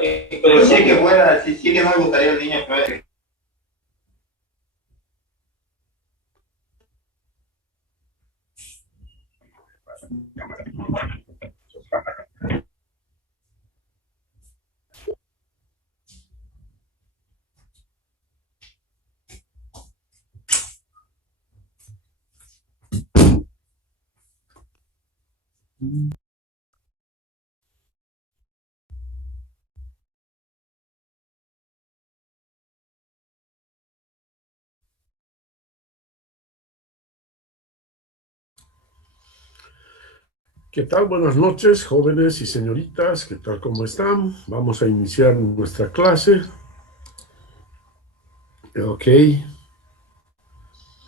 Pero sí que fuera, sí que no me gustaría el niño, pero ¿Qué tal? Buenas noches, jóvenes y señoritas. ¿Qué tal? ¿Cómo están? Vamos a iniciar nuestra clase. Ok.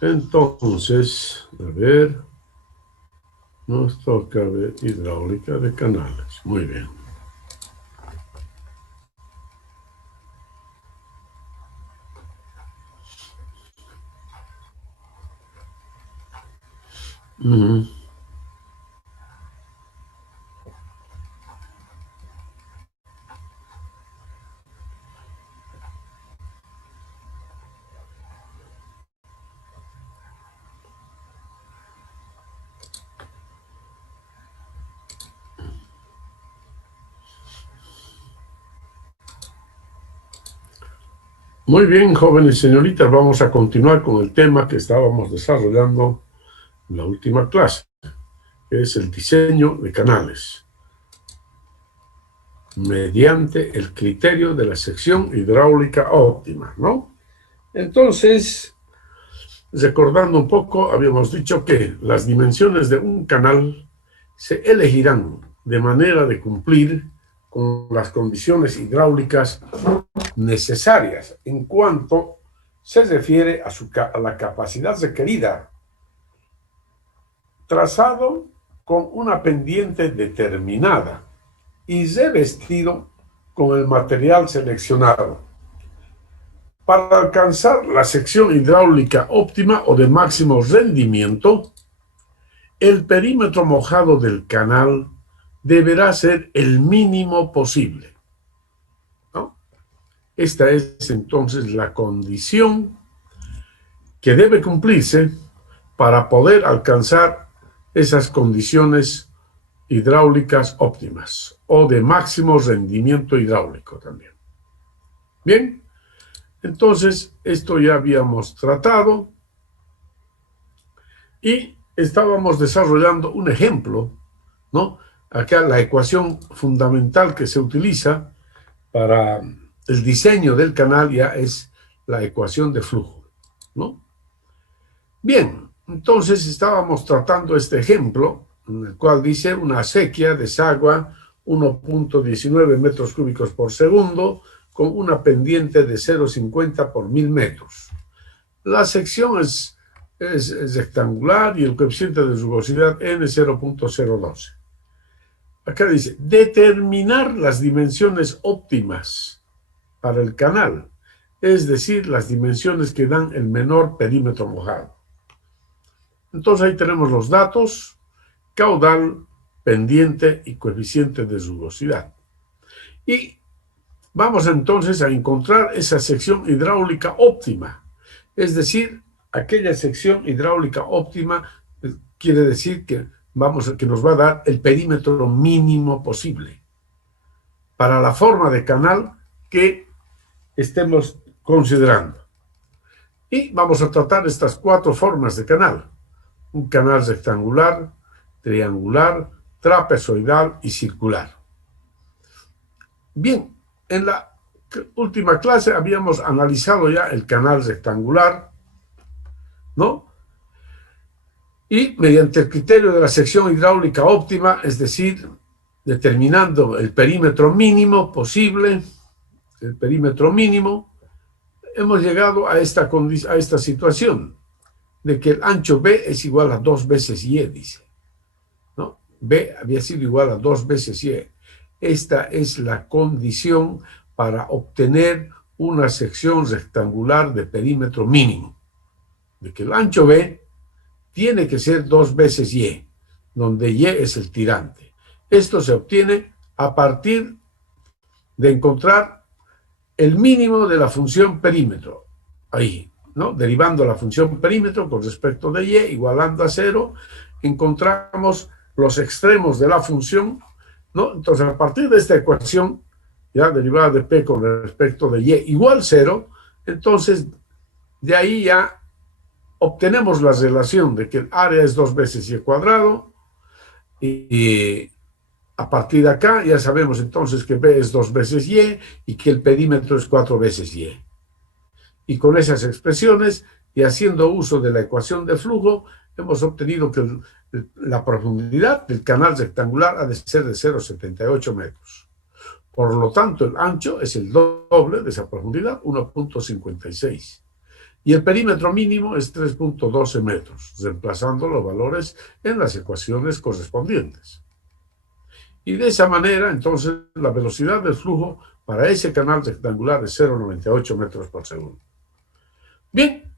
Entonces, a ver, nos toca ver hidráulica de canales. Muy bien. Ujú. Muy bien, jóvenes y señoritas, vamos a continuar con el tema que estábamos desarrollando en la última clase, que es el diseño de canales, mediante el criterio de la sección hidráulica óptima, ¿no? Entonces, recordando un poco, habíamos dicho que las dimensiones de un canal se elegirán de manera de cumplir con las condiciones hidráulicas necesarias en cuanto se refiere a la capacidad requerida, trazado con una pendiente determinada y revestido con el material seleccionado para alcanzar la sección hidráulica óptima o de máximo rendimiento. El perímetro mojado del canal deberá ser el mínimo posible, ¿no? Esta es entonces la condición que debe cumplirse para poder alcanzar esas condiciones hidráulicas óptimas o de máximo rendimiento hidráulico también. Bien, entonces esto ya habíamos tratado y estábamos desarrollando un ejemplo, ¿no? Acá la ecuación fundamental que se utiliza para el diseño del canal ya es la ecuación de flujo, ¿no? Bien, entonces estábamos tratando este ejemplo, en el cual dice una acequia desagua 1.19 metros cúbicos por segundo con una pendiente de 0,50 por 1000 metros. La sección es rectangular y el coeficiente de rugosidad N 0.012. Acá dice, determinar las dimensiones óptimas para el canal, es decir, las dimensiones que dan el menor perímetro mojado. Entonces ahí tenemos los datos, caudal, pendiente y coeficiente de rugosidad. Y vamos entonces a encontrar esa sección hidráulica óptima, es decir, aquella sección hidráulica óptima quiere decir que nos va a dar el perímetro mínimo posible para la forma de canal que estemos considerando. Y vamos a tratar estas 4 formas de canal: un canal rectangular, triangular, trapezoidal y circular. Bien, en la última clase habíamos analizado ya el canal rectangular, ¿no? Y mediante el criterio de la sección hidráulica óptima, es decir, determinando el perímetro mínimo posible, el perímetro mínimo, hemos llegado a esta situación de que el ancho B es igual a 2 veces Y, dice, ¿no? B había sido igual a 2 veces Y. Esta es la condición para obtener una sección rectangular de perímetro mínimo, de que el ancho B tiene que ser 2 veces Y, donde Y es el tirante. Esto se obtiene a partir de encontrar el mínimo de la función perímetro. Ahí, ¿no? Derivando la función perímetro con respecto de y, igualando a 0, encontramos los extremos de la función, ¿no? Entonces, a partir de esta ecuación, ya derivada de p con respecto de y igual 0, entonces, de ahí ya obtenemos la relación de que el área es 2 veces y cuadrado, y a partir de acá ya sabemos entonces que b es 2 veces y que el perímetro es 4 veces y. Y con esas expresiones y haciendo uso de la ecuación de flujo, hemos obtenido que la profundidad del canal rectangular ha de ser de 0,78 metros. Por lo tanto, el ancho es el doble de esa profundidad, 1,56. Y el perímetro mínimo es 3,12 metros, reemplazando los valores en las ecuaciones correspondientes. Y de esa manera, entonces, la velocidad del flujo para ese canal rectangular es 0,98 metros por segundo. Bien,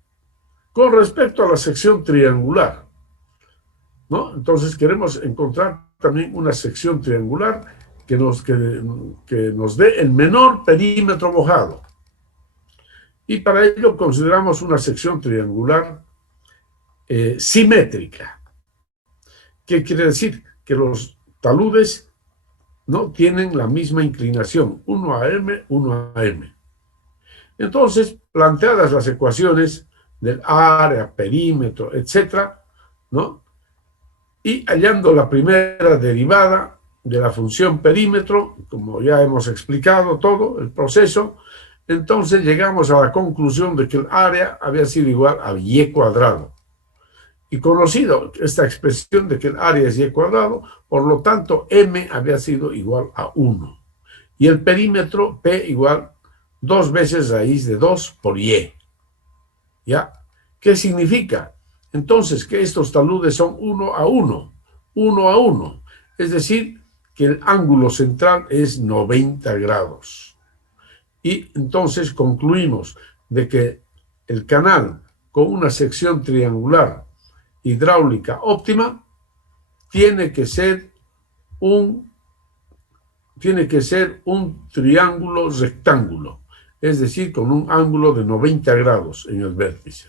con respecto a la sección triangular, ¿no? Entonces queremos encontrar también una sección triangular que nos dé el menor perímetro mojado. Y para ello consideramos una sección triangular simétrica. ¿Qué quiere decir? Que los taludes no tienen la misma inclinación, 1 a m, 1 a m. Entonces, planteadas las ecuaciones del área, perímetro, etcétera, ¿no? Y hallando la primera derivada de la función perímetro, como ya hemos explicado todo el proceso, entonces llegamos a la conclusión de que el área había sido igual a y cuadrado. Y conocido esta expresión de que el área es y cuadrado, por lo tanto m había sido igual a 1. Y el perímetro p igual 2 veces raíz de 2 por y. ¿Ya? ¿Qué significa? Entonces que estos taludes son 1 a 1. 1 a 1. Es decir, que el ángulo central es 90 grados. Y entonces concluimos de que el canal con una sección triangular hidráulica óptima tiene que ser un triángulo rectángulo, es decir, con un ángulo de 90 grados en el vértice,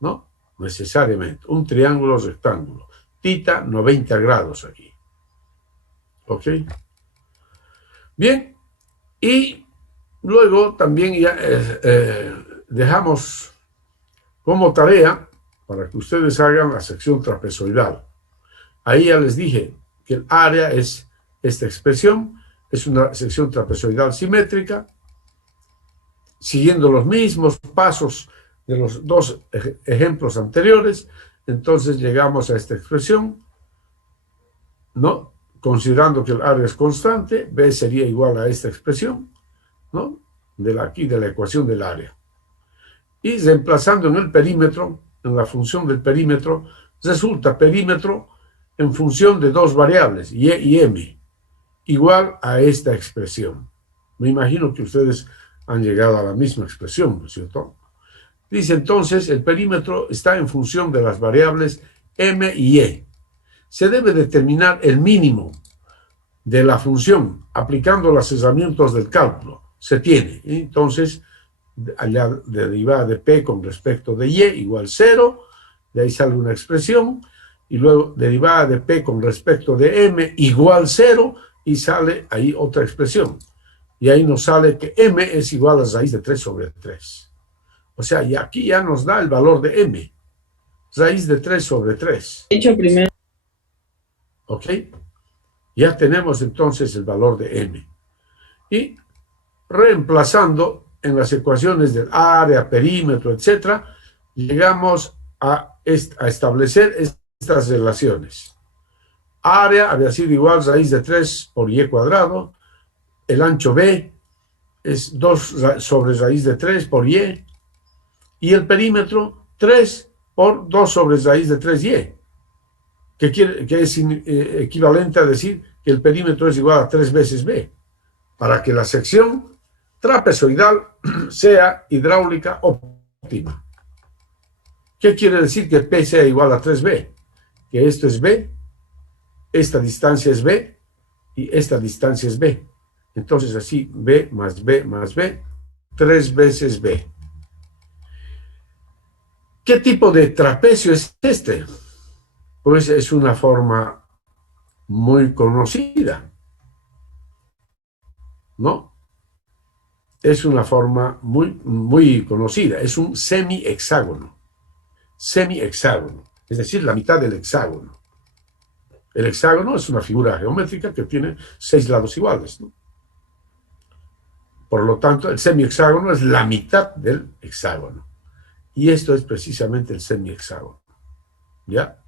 ¿no? Necesariamente, un triángulo rectángulo, tita 90 grados aquí. ¿Ok? Bien, y luego también ya dejamos como tarea para que ustedes hagan la sección trapezoidal. Ahí ya les dije que el área es esta expresión, es una sección trapezoidal simétrica, siguiendo los mismos pasos de los dos ejemplos anteriores. Entonces llegamos a esta expresión, ¿no? Considerando que el área es constante, B sería igual a esta expresión, ¿no? Aquí de la ecuación del área. Y reemplazando en el perímetro, en la función del perímetro, resulta perímetro en función de dos variables, y y m, igual a esta expresión. Me imagino que ustedes han llegado a la misma expresión, ¿no es cierto? Dice entonces, el perímetro está en función de las variables m y e. Se debe determinar el mínimo de la función aplicando los herramientas del cálculo. Se tiene. Entonces, allá derivada de p con respecto de y igual 0, de ahí sale una expresión, y luego derivada de p con respecto de m igual 0, y sale ahí otra expresión. Y ahí nos sale que m es igual a raíz de 3 sobre 3. O sea, y aquí ya nos da el valor de m. Raíz de 3 sobre 3. Hecho primero. ¿Ok? Ya tenemos entonces el valor de m. Y reemplazando en las ecuaciones del área, perímetro, etc., llegamos a establecer estas relaciones. Área había sido igual a raíz de 3 por y cuadrado. El ancho B es 2 sobre raíz de 3 por y. Y el perímetro 3 por 2 sobre raíz de 3y. Que es equivalente a decir que el perímetro es igual a 3 veces B. Para que la sección trapezoidal sea hidráulica óptima. ¿Qué quiere decir que P sea igual a 3B? Que esto es B, esta distancia es B y esta distancia es B. Entonces así, B más B más B, 3 veces B. ¿Qué tipo de trapecio es este? Pues es una forma muy conocida, ¿no? Es una forma muy conocida, es un semihexágono, semihexágono, es decir, la mitad del hexágono. El hexágono es una figura geométrica que tiene 6 lados iguales, ¿no? Por lo tanto, el semihexágono es la mitad del hexágono. Y esto es precisamente el semihexágono, ¿ya?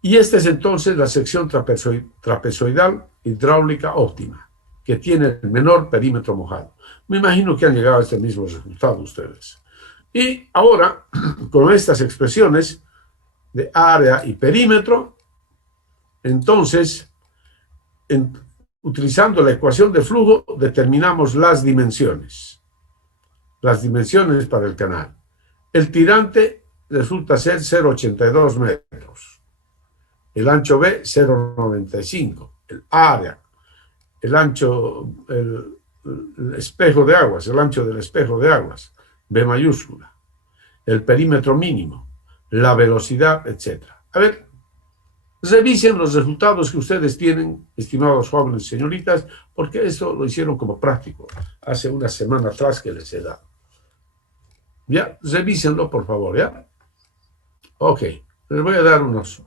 Y esta es entonces la sección trapezoidal hidráulica óptima, que tiene el menor perímetro mojado. Me imagino que han llegado a este mismo resultado ustedes. Y ahora, con estas expresiones de área y perímetro, entonces, utilizando la ecuación de flujo, determinamos las dimensiones. Las dimensiones para el canal. El tirante resulta ser 0,82 metros. El ancho B, 0,95. El área, el ancho, el espejo de aguas, el ancho del espejo de aguas, B mayúscula. El perímetro mínimo, la velocidad, etc. A ver, revisen los resultados que ustedes tienen, estimados jóvenes señoritas, porque esto lo hicieron como práctico hace una semana atrás que les he dado. Ya, revísenlo por favor, ¿ya? Ok, les voy a dar unos.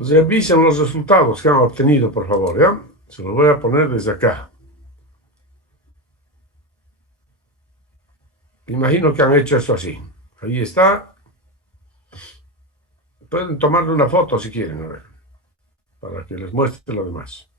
Revisen los resultados que han obtenido, por favor, ¿ya? Se los voy a poner desde acá. Imagino que han hecho esto así. Ahí está. Pueden tomarle una foto si quieren, a ver, para que les muestre lo demás.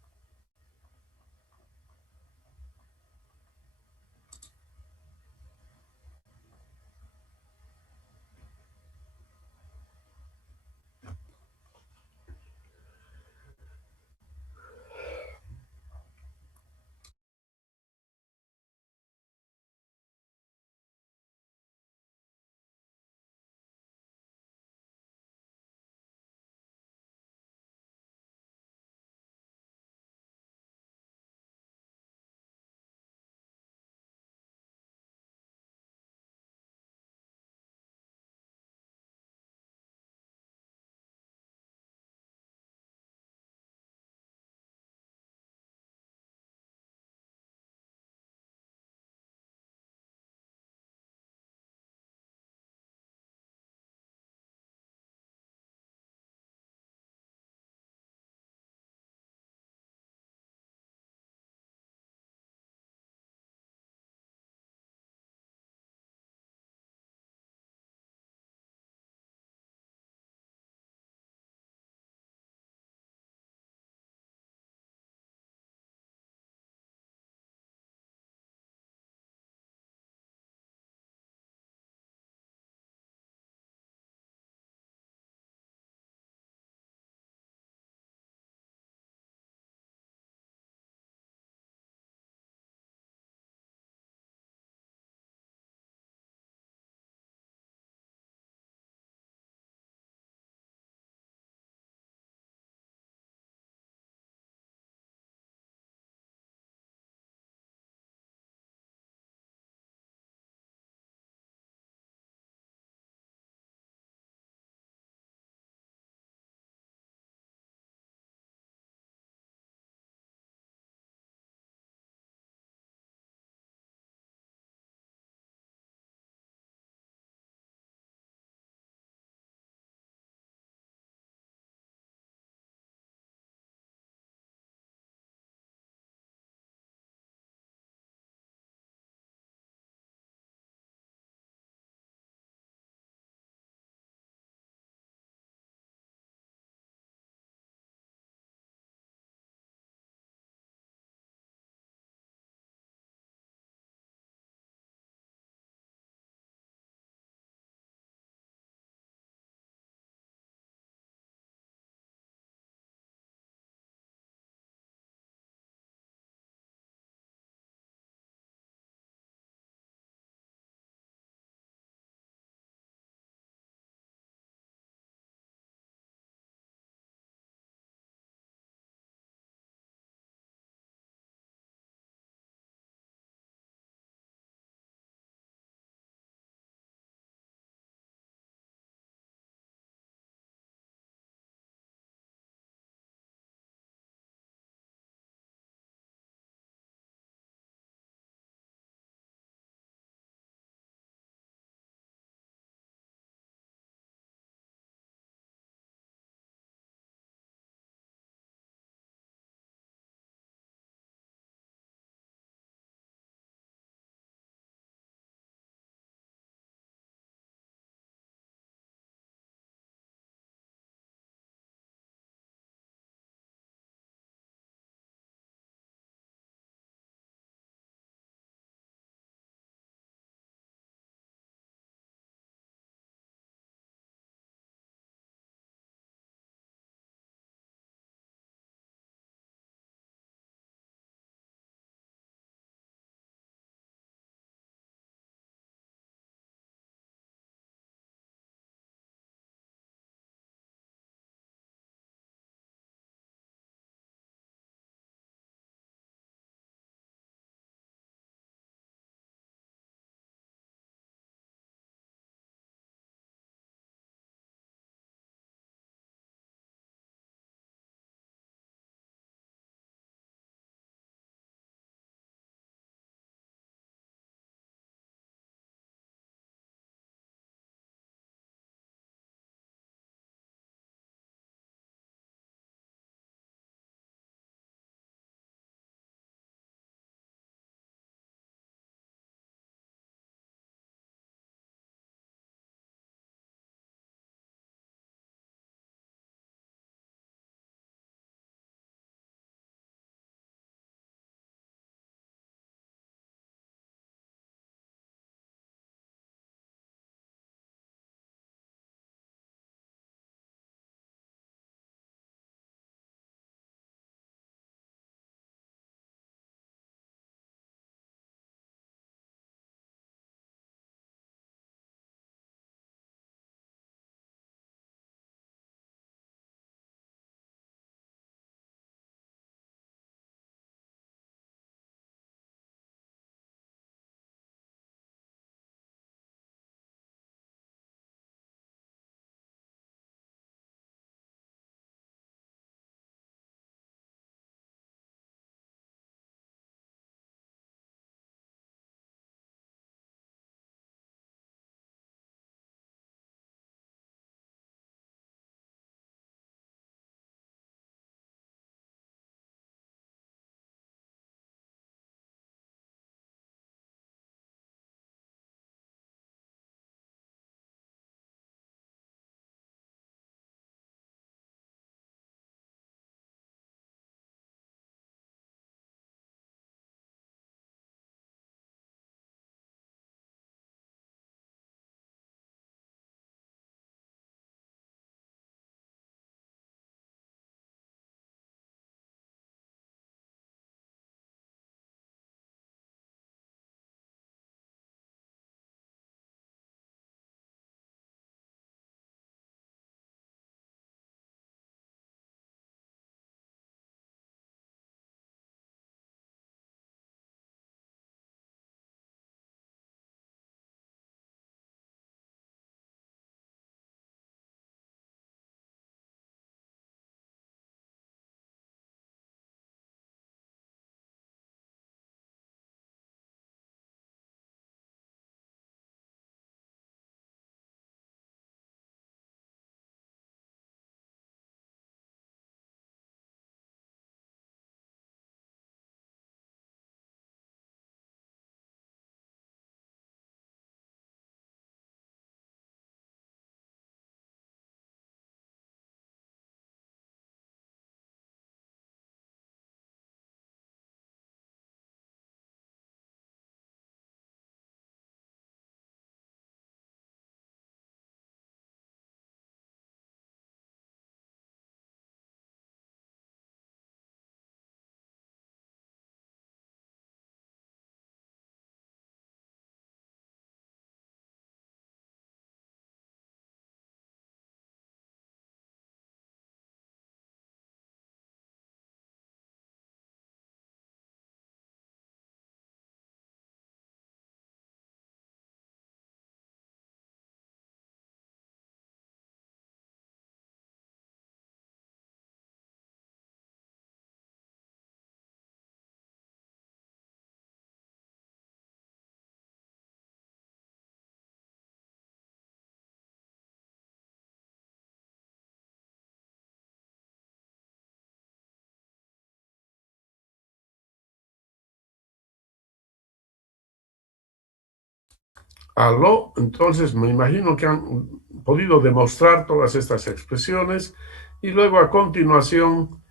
Aló, entonces me imagino que han podido demostrar todas estas expresiones y luego a continuación,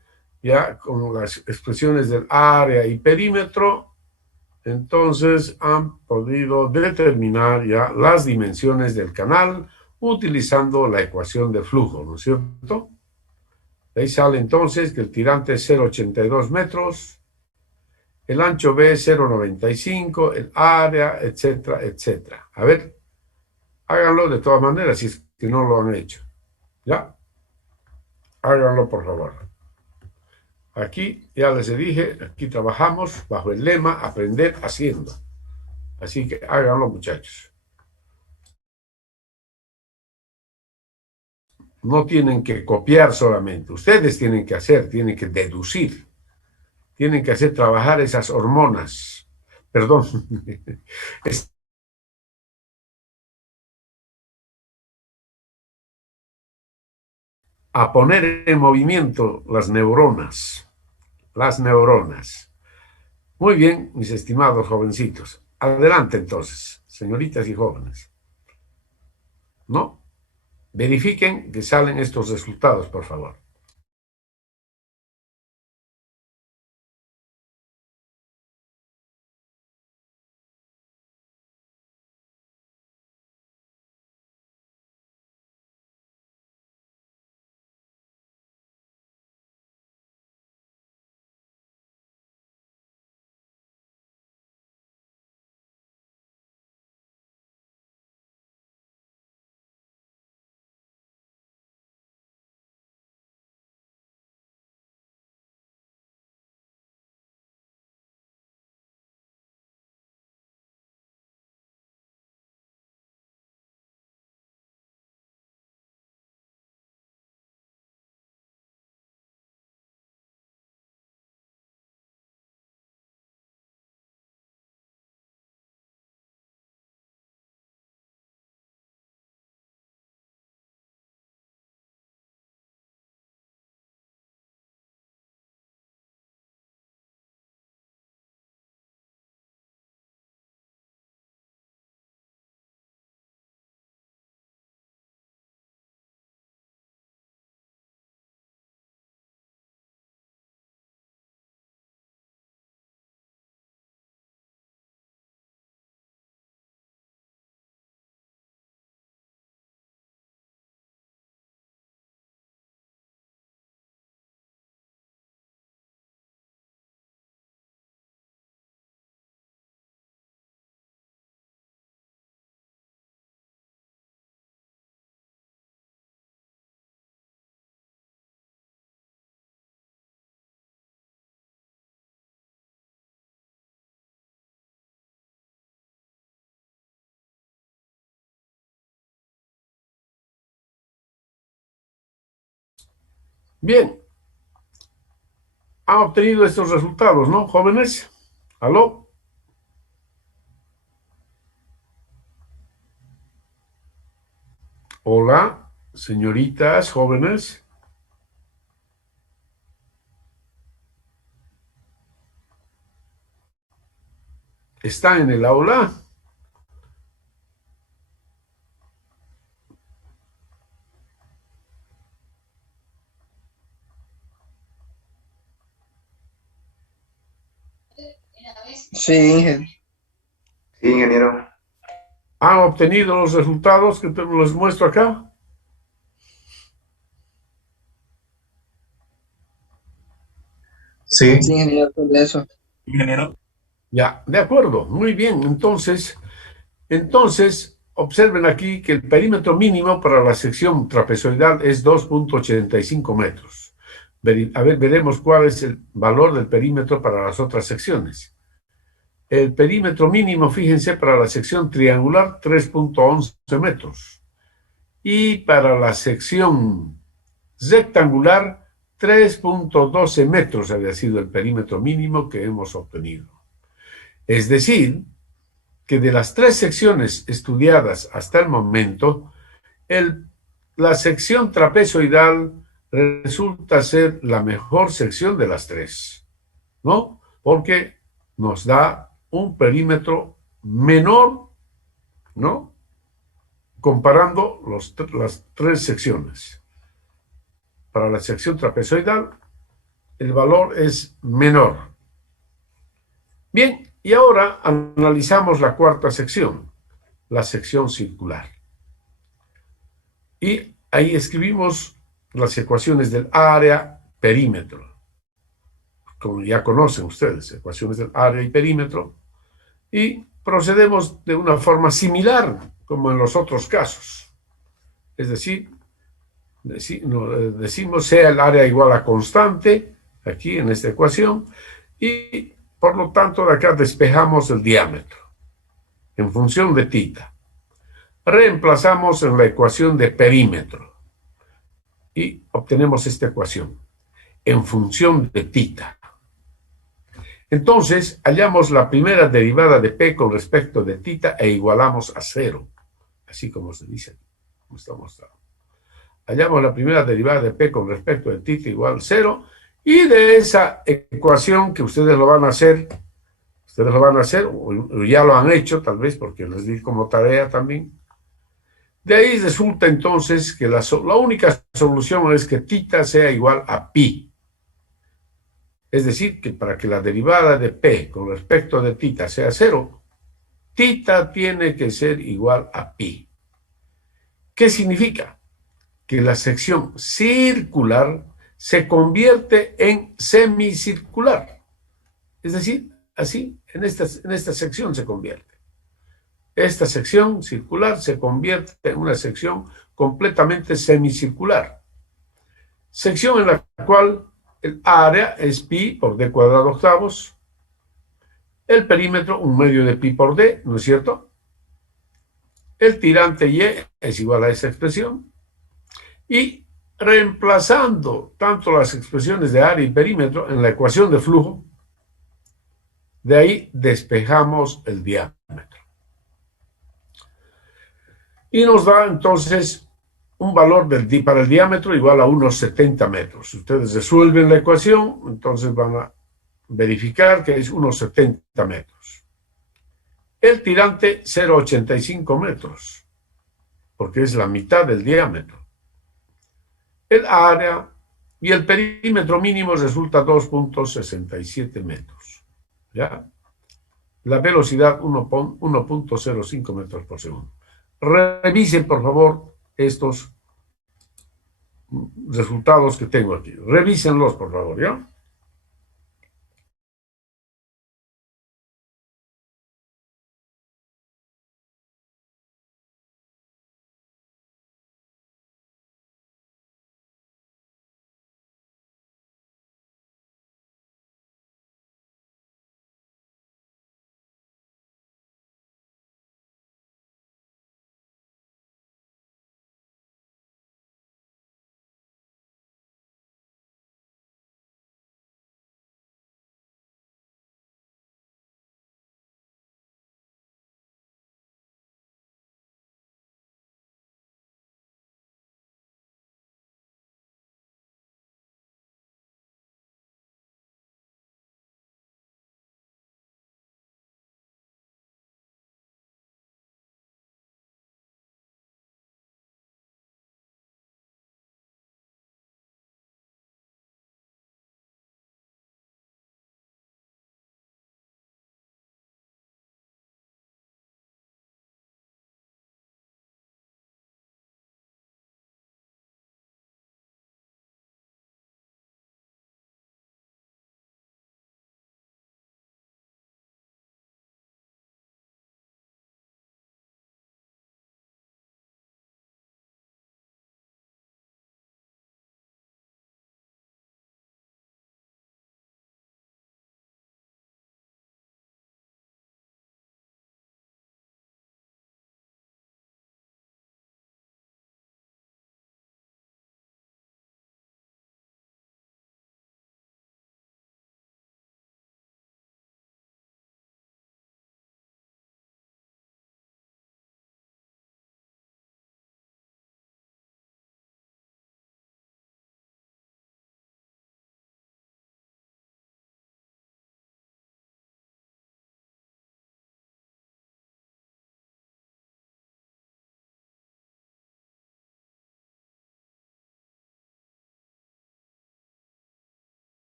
ya con las expresiones del área y perímetro, entonces han podido determinar ya las dimensiones del canal utilizando la ecuación de flujo, ¿no es cierto? De ahí sale entonces que el tirante es 0,82 metros, el ancho B es 0,95, el área, etcétera, etcétera. A ver, háganlo de todas maneras si es que no lo han hecho. ¿Ya? Háganlo, por favor. Aquí, ya les dije, aquí trabajamos bajo el lema aprender haciendo. Así que háganlo, muchachos. No tienen que copiar solamente. Ustedes tienen que hacer, tienen que deducir. Tienen que hacer trabajar esas hormonas. Perdón. A poner en movimiento las neuronas. Las neuronas. Muy bien, mis estimados jovencitos. Adelante entonces, señoritas y jóvenes. ¿No? Verifiquen que salen estos resultados, por favor. Bien, han obtenido estos resultados, ¿no, jóvenes? ¿Aló? Hola, señoritas, jóvenes. ¿Están en el aula? Sí, Inge. Sí, ingeniero. ¿Han obtenido los resultados que les muestro acá? Sí, Sí, ingeniero, sobre eso. ingeniero. Ya, de acuerdo, muy bien. Entonces, observen aquí que el perímetro mínimo para la sección trapezoidal es 2,85 metros. A ver, veremos cuál es el valor del perímetro para las otras secciones. El perímetro mínimo, fíjense, para la sección triangular, 3,11 metros. Y para la sección rectangular, 3,12 metros había sido el perímetro mínimo que hemos obtenido. Es decir, que de las tres secciones estudiadas hasta el momento, la sección trapezoidal resulta ser la mejor sección de las tres, ¿no? Porque nos da un perímetro menor, ¿no? Comparando las tres secciones. Para la sección trapezoidal, el valor es menor. Bien, y ahora analizamos la cuarta sección, la sección circular. Y ahí escribimos las ecuaciones del área, perímetro. Como ya conocen ustedes, ecuaciones del área y perímetro. Y procedemos de una forma similar como en los otros casos. Es decir, decimos sea el área igual a constante, aquí en esta ecuación, y por lo tanto de acá despejamos el diámetro en función de θ. Reemplazamos en la ecuación de perímetro y obtenemos esta ecuación en función de θ. Entonces, hallamos la primera derivada de P con respecto de θ e igualamos a 0, así como se dice, como está mostrado. Hallamos la primera derivada de P con respecto de θ igual a 0, y de esa ecuación que ustedes lo van a hacer, o ya lo han hecho tal vez porque les di como tarea también. De ahí resulta entonces que la única solución es que θ sea igual a pi. Es decir, que para que la derivada de P con respecto de θ sea 0, θ tiene que ser igual a pi. ¿Qué significa? Que la sección circular se convierte en semicircular. Es decir, así, en esta sección se convierte. Esta sección circular se convierte en una sección completamente semicircular. Sección en la cual el área es pi por d cuadrado octavos, el perímetro un medio de pi por d, ¿no es cierto? El tirante y es igual a esa expresión, y reemplazando tanto las expresiones de área y perímetro en la ecuación de flujo, de ahí despejamos el diámetro. Y nos da entonces un valor para el diámetro igual a unos 70 metros. Si ustedes resuelven la ecuación, entonces van a verificar que es unos 70 metros. El tirante 0,85 metros, porque es la mitad del diámetro. El área y el perímetro mínimo resulta 2,67 metros. ¿Ya? La velocidad 1,05 metros por segundo. Revisen, por favor, estos resultados que tengo aquí. Revísenlos, por favor, ¿ya?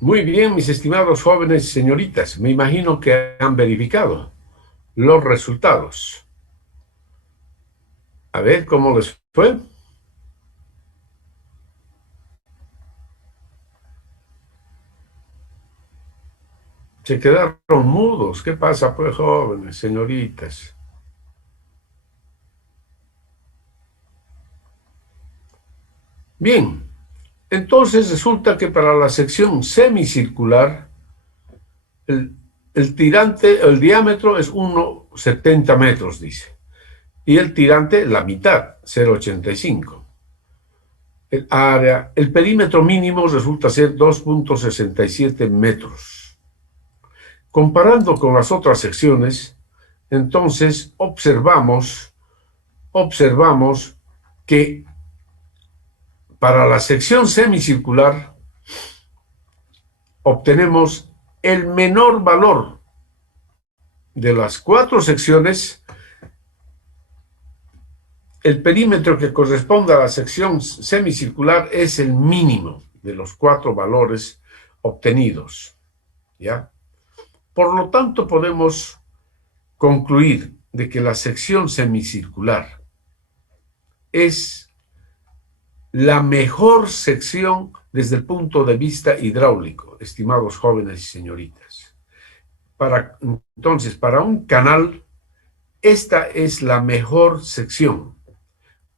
Muy bien, mis estimados jóvenes señoritas. Me imagino que han verificado los resultados. A ver cómo les fue. Se quedaron mudos. ¿Qué pasa, pues, jóvenes, señoritas? Bien, entonces resulta que para la sección semicircular, el tirante, el diámetro es 1,70 metros, dice. Y el tirante, la mitad, 0,85. El área, el perímetro mínimo resulta ser 2,67 metros. Comparando con las otras secciones, entonces observamos que para la sección semicircular obtenemos el menor valor de las 4 secciones. El perímetro que corresponde a la sección semicircular es el mínimo de los 4 valores obtenidos, ¿ya? Por lo tanto, podemos concluir de que la sección semicircular es la mejor sección desde el punto de vista hidráulico, estimados jóvenes y señoritas. Entonces, para un canal, esta es la mejor sección.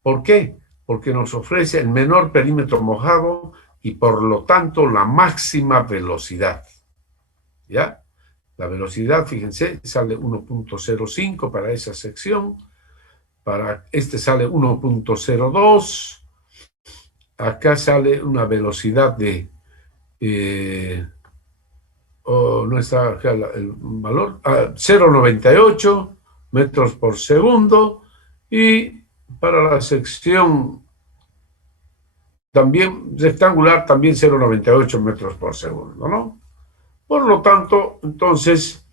¿Por qué? Porque nos ofrece el menor perímetro mojado y por lo tanto la máxima velocidad. ¿Ya? La velocidad, fíjense, sale 1,05 para esa sección. Para este sale 1,02. Acá sale una velocidad de... no está acá el valor. 0,98 metros por segundo. Y para la sección también rectangular, también 0,98 metros por segundo, ¿no? Por lo tanto, entonces,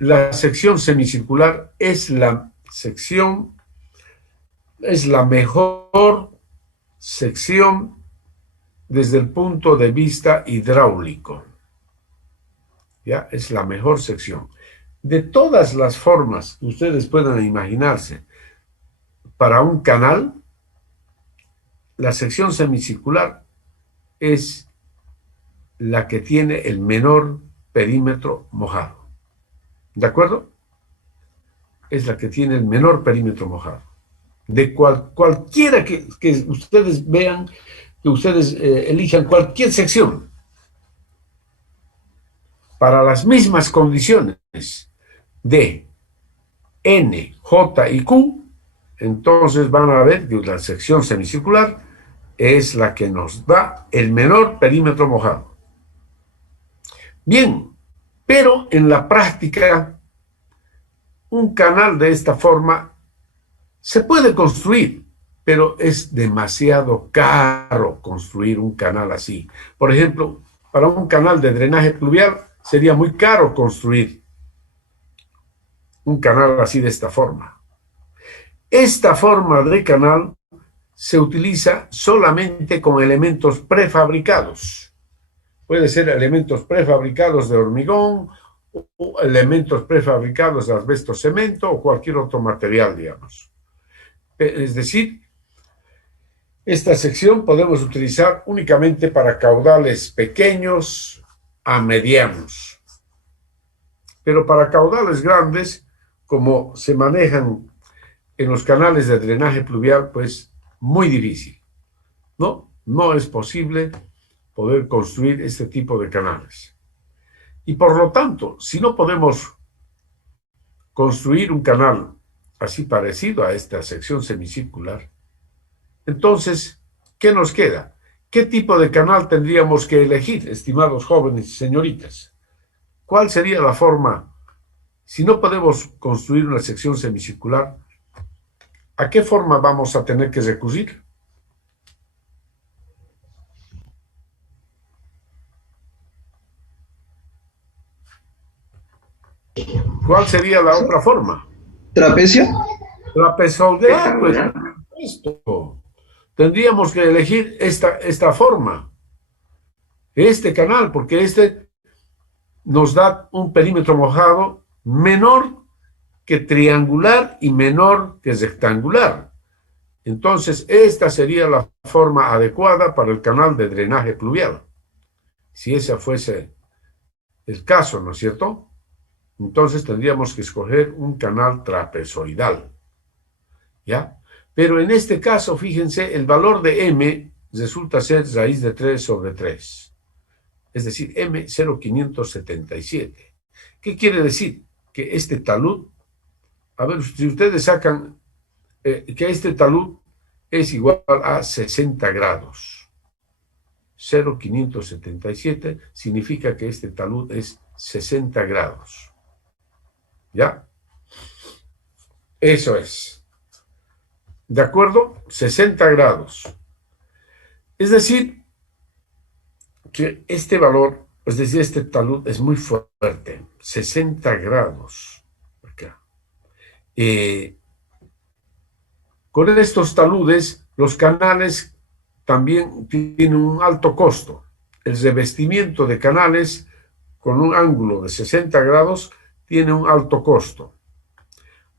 la sección semicircular es la mejor sección desde el punto de vista hidráulico. ¿Ya? Es la mejor sección. De todas las formas que ustedes puedan imaginarse, para un canal, la sección semicircular es la que tiene el menor perímetro mojado. ¿De acuerdo? Es la que tiene el menor perímetro mojado. De cualquiera que ustedes vean, que ustedes elijan cualquier sección, para las mismas condiciones de N, J y Q, entonces van a ver que la sección semicircular es la que nos da el menor perímetro mojado. Bien, pero en la práctica, un canal de esta forma se puede construir, pero es demasiado caro construir un canal así. Por ejemplo, para un canal de drenaje pluvial sería muy caro construir un canal así de esta forma. Esta forma de canal se utiliza solamente con elementos prefabricados. Puede ser elementos prefabricados de hormigón o elementos prefabricados de asbesto cemento o cualquier otro material, digamos. Es decir, esta sección podemos utilizar únicamente para caudales pequeños a medianos. Pero para caudales grandes, como se manejan en los canales de drenaje pluvial, pues muy difícil. No es posible poder construir este tipo de canales. Y por lo tanto, si no podemos construir un canal así parecido a esta sección semicircular, entonces, ¿qué nos queda? ¿Qué tipo de canal tendríamos que elegir, estimados jóvenes y señoritas? ¿Cuál sería la forma? Si no podemos construir una sección semicircular, ¿a qué forma vamos a tener que recurrir? ¿Cuál sería la otra forma? ¿Trapecio? Trapezoidea, pues, esto. Tendríamos que elegir esta forma. este canal, porque este nos da un perímetro mojado menor que triangular y menor que rectangular. Entonces, esta sería la forma adecuada para el canal de drenaje pluvial, si ese fuese el caso, ¿no es cierto? Entonces tendríamos que escoger un canal trapezoidal, ¿ya? Pero en este caso, fíjense, el valor de m resulta ser raíz de 3 sobre 3, es decir, m 0,577. ¿Qué quiere decir? Que este talud, a ver, si ustedes sacan que este talud es igual a 60 grados. 0,577 significa que este talud es 60 grados. ¿Ya? Eso es. ¿De acuerdo? 60 grados. Es decir, que este valor, es decir, este talud es muy fuerte. 60 grados. Acá. Con estos taludes, los canales también tienen un alto costo. El revestimiento de canales con un ángulo de 60 grados tiene un alto costo,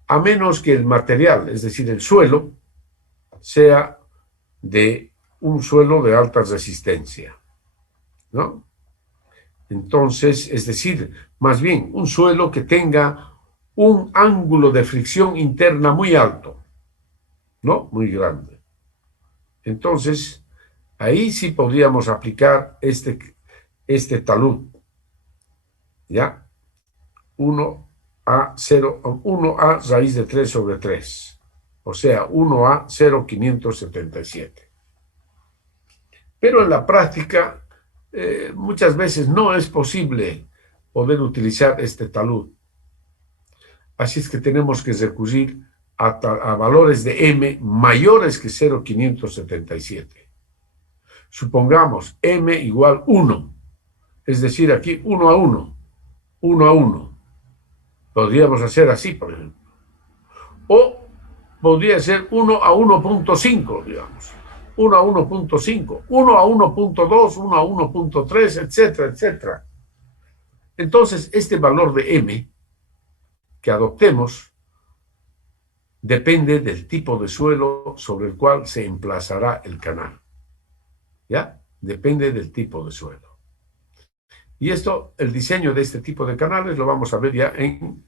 a menos que el material, es decir, el suelo, sea de un suelo de alta resistencia, ¿no? Entonces, es decir, más bien un suelo que tenga un ángulo de fricción interna muy alto, ¿no? Muy grande. Entonces, ahí sí podríamos aplicar este talud, ¿ya? 1 a raíz de 3 sobre 3, o sea, 1 a 0,577. Pero en la práctica, muchas veces no es posible poder utilizar este talud. Así es que tenemos que recurrir a valores de m mayores que 0,577. Supongamos m igual 1, es decir, aquí 1 a 1, 1 a 1. Podríamos hacer así, por ejemplo. O podría ser 1 a 1,5, digamos. 1 a 1,5, 1 a 1,2, 1 a 1,3, etcétera, etcétera. Entonces, este valor de m que adoptemos depende del tipo de suelo sobre el cual se emplazará el canal. ¿Ya? Depende del tipo de suelo. Y esto, el diseño de este tipo de canales lo vamos a ver ya en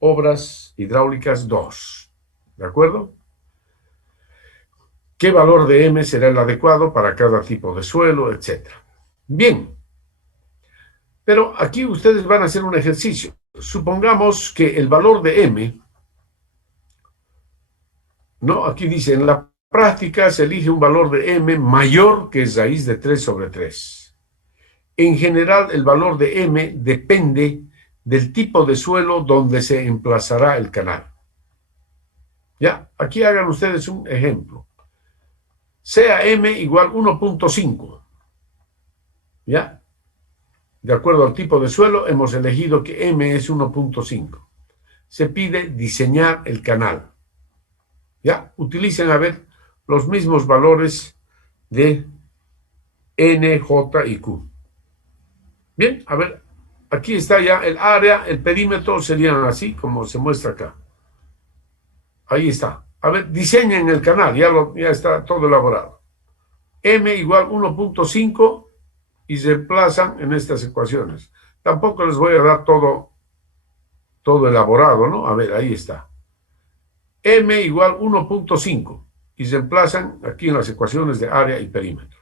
Obras Hidráulicas 2. ¿De acuerdo? ¿Qué valor de m será el adecuado para cada tipo de suelo, etcétera? Bien, pero aquí ustedes van a hacer un ejercicio. Supongamos que el valor de m, ¿no? Aquí dice, en la práctica se elige un valor de m mayor que raíz de 3 sobre 3. En general, el valor de m depende del tipo de suelo donde se emplazará el canal. Ya, aquí hagan ustedes un ejemplo. Sea m igual 1,5. ¿Ya? De acuerdo al tipo de suelo, hemos elegido que m es 1,5. Se pide diseñar el canal. ¿Ya? Utilicen, a ver, los mismos valores de N, J y Q. Bien, a ver, aquí está ya el área, el perímetro serían así como se muestra acá. Ahí está. A ver, diseñen el canal, ya está todo elaborado. M igual 1,5 y se reemplazan en estas ecuaciones. Tampoco les voy a dar todo elaborado, ¿no? A ver, ahí está. M igual 1,5 y se reemplazan aquí en las ecuaciones de área y perímetro.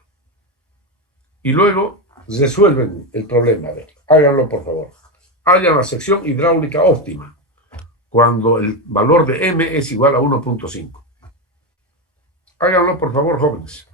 Y luego resuelven el problema. A ver, háganlo por favor. Hallan la sección hidráulica óptima cuando el valor de m es igual a 1,5. Háganlo por favor, jóvenes.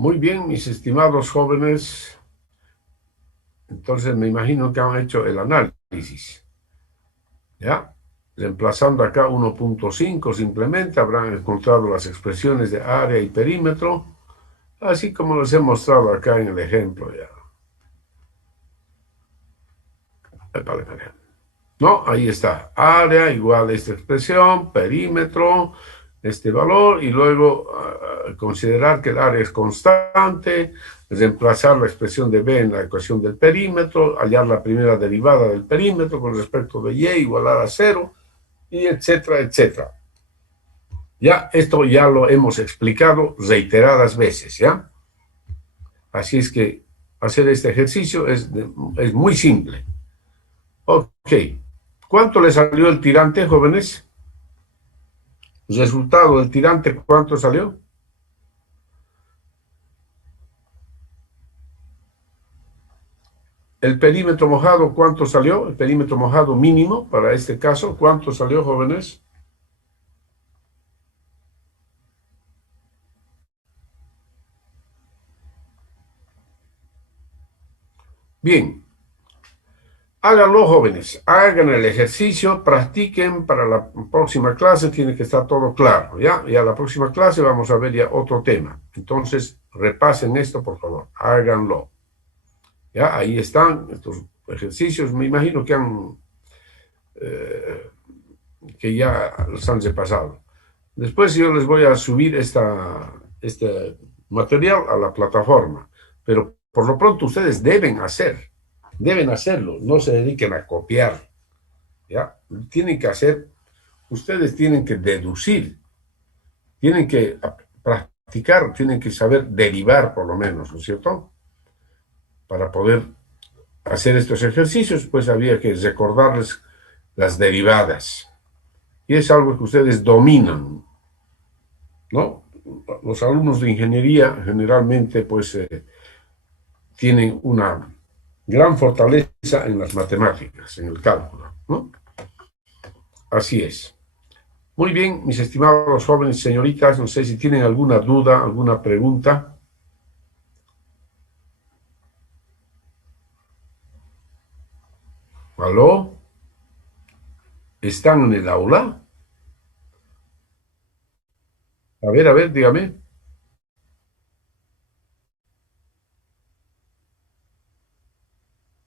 Muy bien, mis estimados jóvenes. Entonces me imagino que han hecho el análisis. ¿Ya? Reemplazando acá 1.5 simplemente, habrán encontrado las expresiones de área y perímetro, así como les he mostrado acá en el ejemplo ya. Vale. No, ahí está. Área igual a esta expresión, perímetro, este valor, y luego considerar que el área es constante, reemplazar la expresión de B en la ecuación del perímetro, hallar la primera derivada del perímetro con respecto de Y igualar a 0, y etcétera, etcétera. Ya, esto ya lo hemos explicado reiteradas veces, ¿ya? Así es que hacer este ejercicio es muy simple. Ok. ¿Cuánto le salió el tirante, jóvenes? Resultado del tirante, ¿cuánto salió? El perímetro mojado, ¿cuánto salió? El perímetro mojado mínimo para este caso, ¿cuánto salió, jóvenes? Bien, háganlo, jóvenes, hagan el ejercicio, practiquen para la próxima clase, tiene que estar todo claro, ¿ya? Y a la próxima clase vamos a ver ya otro tema. Entonces, repasen esto, por favor, háganlo. ¿Ya? Ahí están estos ejercicios, me imagino que ya los han repasado. Después yo les voy a subir este material a la plataforma, pero por lo pronto ustedes deben hacerlo, no se dediquen a copiar, ¿ya? Tienen que hacer, ustedes tienen que deducir, tienen que practicar, tienen que saber derivar por lo menos, ¿no es cierto? Para poder hacer estos ejercicios, pues había que recordarles las derivadas. Y es algo que ustedes dominan, ¿no? Los alumnos de ingeniería generalmente pues tienen una gran fortaleza en las matemáticas, en el cálculo, ¿no? Así es. Muy bien, mis estimados jóvenes y señoritas, no sé si tienen alguna duda, alguna pregunta. ¿Aló? ¿Están en el aula? A ver, dígame.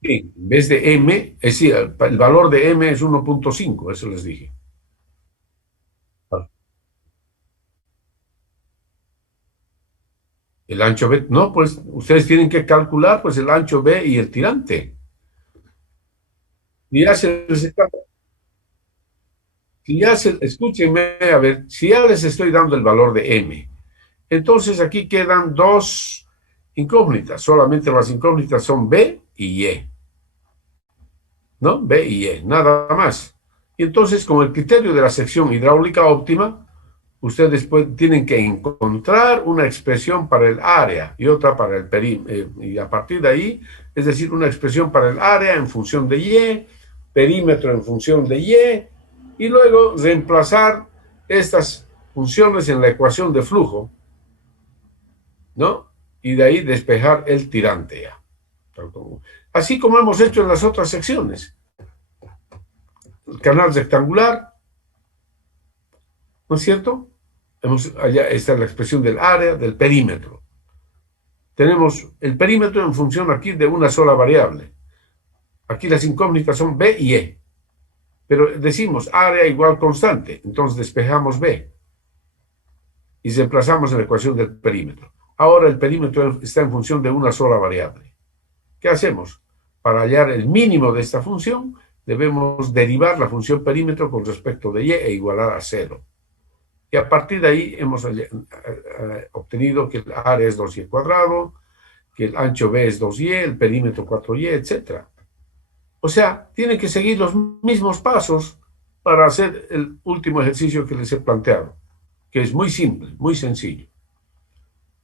Sí, en vez de m, es decir, el valor de m es 1.5, eso les dije. El ancho B, no, pues ustedes tienen que calcular pues el ancho B y el tirante. Y ya se les está, escúchenme, a ver, si ya les estoy dando el valor de M, entonces aquí quedan dos incógnitas, solamente las incógnitas son B y Y, ¿no? B y Y, nada más. Y entonces, con el criterio de la sección hidráulica óptima, ustedes tienen que encontrar una expresión para el área y otra para el perímetro, y a partir de ahí, es decir, una expresión para el área en función de Y, perímetro en función de y luego reemplazar estas funciones en la ecuación de flujo, ¿no? Y de ahí despejar el tirante ya. Así como hemos hecho en las otras secciones. El canal rectangular, ¿no es cierto? Allá está la expresión del área, del perímetro. Tenemos el perímetro en función aquí de una sola variable. Aquí las incógnitas son B y E. Pero decimos área igual constante, entonces despejamos B y reemplazamos en la ecuación del perímetro. Ahora el perímetro está en función de una sola variable. ¿Qué hacemos? Para hallar el mínimo de esta función, debemos derivar la función perímetro con respecto de Y e igualar a 0. Y a partir de ahí hemos obtenido que el área es 2y cuadrado, que el ancho B es 2y, el perímetro 4y, etc. O sea, tienen que seguir los mismos pasos para hacer el último ejercicio que les he planteado, que es muy simple, muy sencillo.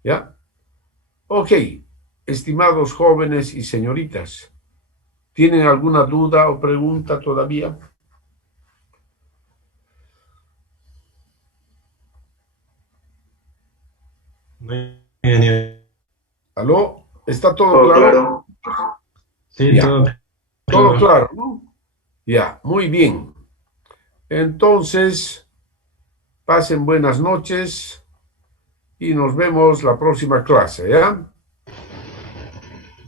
¿Ya? Ok, estimados jóvenes y señoritas, ¿tienen alguna duda o pregunta todavía? Muy bien, ¿Aló? ¿Está todo Todo claro? claro. Sí, Ya. todo Todo claro. claro, ¿no? Ya, muy bien. Entonces, pasen buenas noches y nos vemos la próxima clase, ¿ya?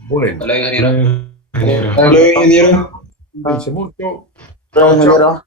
Bueno, Hola, ingeniero. Ingeniero. Hasta luego, ingeniero. cuídense mucho. Hasta luego, Chao, chao. ingeniero.